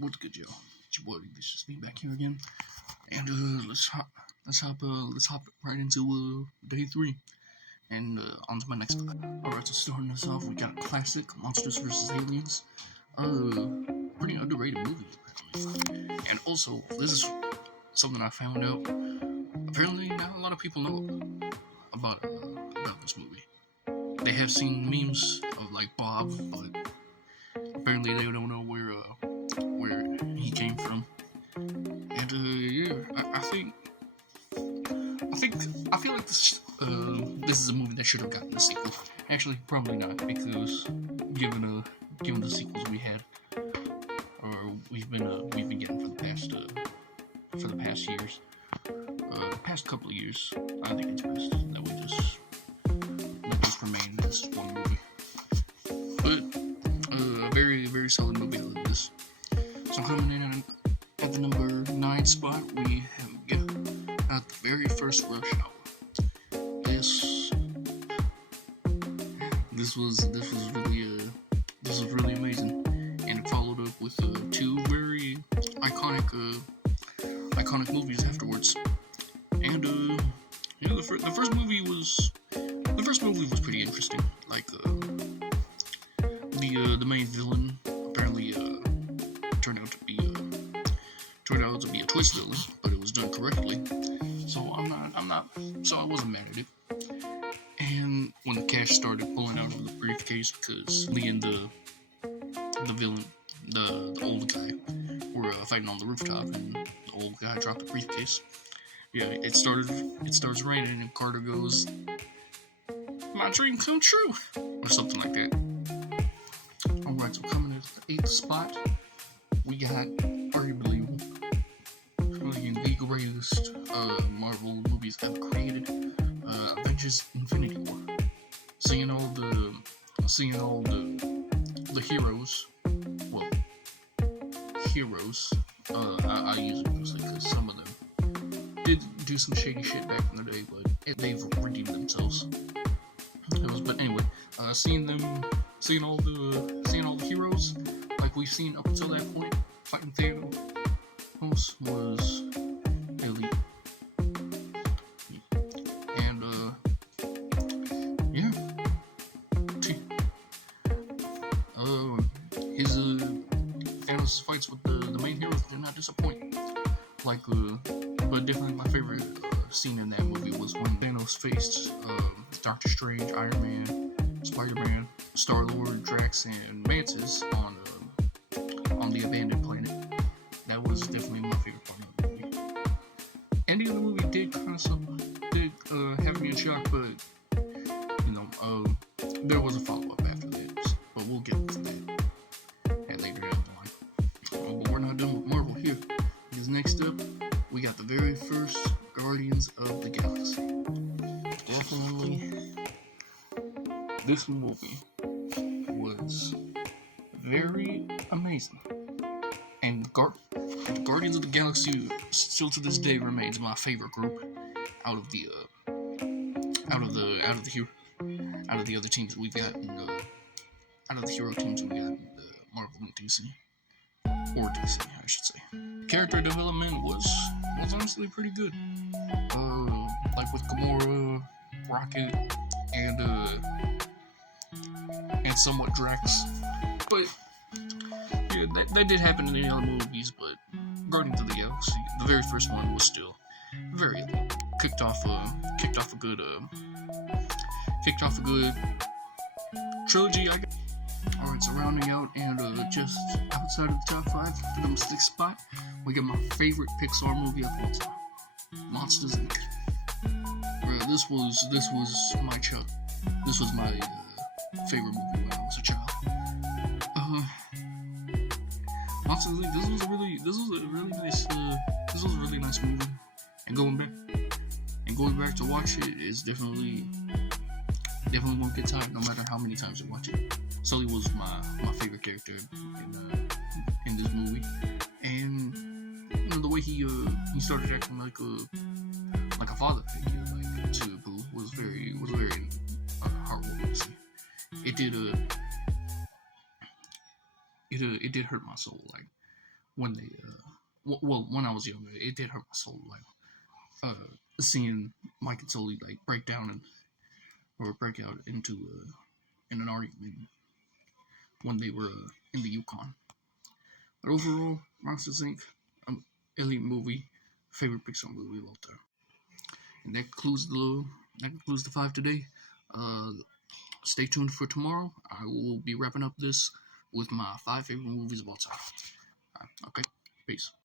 What's good, y'all? It's your boy. This is me back here again, and let's hop right into day 3, and on to my next spot. All right, so starting us off, we got a classic, Monsters vs. Aliens. Pretty underrated movie, apparently. And also, this is something I found out. Apparently, not a lot of people know about this movie. They have seen memes of like Bob, but apparently they don't know where he came from. And yeah, I feel like this is a movie that should have gotten a sequel. Actually, probably not, because given the sequels we had, or we've been getting for the past years, past couple of years, I think it's best that we just remain as one movie. But a very, very solid movie. I love this. So coming in at the number 9 spot, we have got the very first Rush Hour. This was really amazing, and it followed up with 2 very iconic movies afterwards. And the first movie was pretty interesting. Like the main villain apparently turned out to be a twist villain, but it was done correctly. So I wasn't mad at it. And when the cash started pulling out of the briefcase, because Lee and the villain, the old guy, were fighting on the rooftop, and the old guy dropped the briefcase. Yeah, it starts raining, and Carter goes, "My dream come true," or something like that. Alright, so coming in at the 8th spot, we got arguably the greatest Marvel movies ever created, Avengers: Infinity War. Seeing all the heroes, I use it mostly because some of them did do some shady shit back in the day, but they've redeemed themselves. But anyway, seeing all the heroes like we've seen up until that point fighting Thanos was elite. And yeah, his Thanos fights with the main heroes did not disappoint. But definitely my favorite scene in that movie was when Thanos faced Doctor Strange, Iron Man, Spider-Man, Star-Lord, Drax, and Mantis on the abandoned planet. That was definitely my favorite part of the movie. Ending of the movie did have me in shock, but there was a follow-up after that. But we'll get to that later down the line. But we're not done with Marvel here, because next up we got the very first Guardians of the Galaxy. Definitely, this movie was very amazing, and Guardians of the Galaxy still to this day remains my favorite group out of the other teams we got out of the hero teams we got in the Marvel and DC, or DC, I should say. Character development was honestly pretty good. Like with Gamora, Rocket, and somewhat Drax. But yeah, that did happen in the other movies. But Guardians of the Galaxy, the very first one, was still very elite. Kicked off a good trilogy, I guess. Alright, so rounding out and just outside of the top 5, the number 6 spot, we get my favorite Pixar movie of all time, Monsters Inc. This was my child. This was my favorite movie when I was a child. Monsters Inc. This was a really nice movie, and going back to watch it is definitely won't get tired no matter how many times you watch it. Sully was my favorite character in this movie, and the way he started acting like a father figure, like to Boo, was very heartwarming to see. It did hurt my soul, like when they well, when I was younger, it did hurt my soul, like seeing Mike and Sully like break down and or break out into in an argument when they were in the Yukon. But overall, Monsters Inc. Elite movie, favorite Pixar movie of all time. And that concludes the five today. Uh, Stay tuned for tomorrow. I will be wrapping up this with my five favorite movies of all time. Okay, peace.